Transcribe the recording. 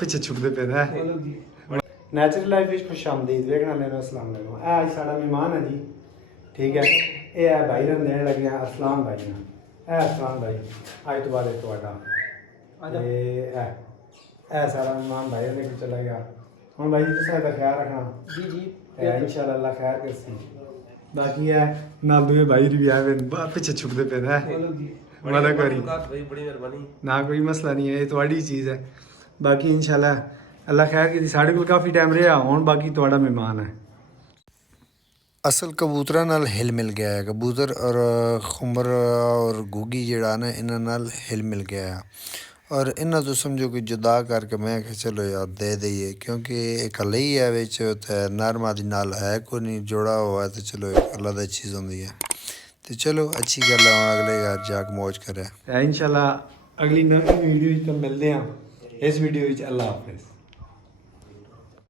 ਪਿੱਛੇ ਛੁੱਟਦੇ ਪਏ ਹੈ ਨੈਚੁਰਲ ਲਾਈਫ ਵਿੱਚ ਖੁਸ਼ ਆਮਦੀਦ ਵੇਖਣਾ ਲੈਣਾ ਅਸਲਾਮ ਵਾਲੇਕੁਮ ਇਹ ਅੱਜ ਸਾਡਾ ਮਹਿਮਾਨ ਹੈ ਜੀ ਠੀਕ ਹੈ ਇਹ ਹੈ ਭਾਈ ਨੂੰ ਦੇਣ ਲੱਗਿਆ ਅਸਲਾਮ ਭਾਈ ਨਾਲ ਇਹ ਅਸਲਾਮ ਭਾਈ ਅੱਜ ਤੋਂ ਬਾਅਦ ਤੁਹਾਡਾ ਇਹ ਸਾਡਾ ਮਹਿਮਾਨ ਭਾਈ ਦੇ ਕੋਲ ਚਲਾ ਗਿਆ ਹੁਣ ਭਾਈ ਤੁਸੀਂ ਇਹਦਾ ਖਿਆਲ ਰੱਖਣਾ ਜੀ इंशाल्लाह अल्लाह खैर करसी बाकी है नाल दूए भाई भी आए पीछे छुपते पे है वाला करी भाई बड़ी मेहरबानी ना कोई मसला नहीं है ये तुम्हारी चीज़ है बाकी इंशाल्लाह अल्लाह खैर की साढ़े को काफ़ी टाइम रहा हुण बाकी तुम्हारा मेहमान है असल कबूतरां नाल हिल मिल गया है कबूतर और खुंबर और घुगी जिहड़ा ना इन्हां नाल हिल मिल गया है और इन्हां तो समझो कि जुदा करके मैं कि चलो यार दे दईए क्योंकि एक हले ही है विच ते नरमा दी नाल है कोई नहीं जुड़ा हुआ है तो चलो एक अलग चीज़ होंदी है तो चलो अच्छी गल है अगले यार जाके मौज करे इंशाल्लाह अगली नवी वीडियो तो मिलते हैं इस वीडियो अल्लाह हाफिज़।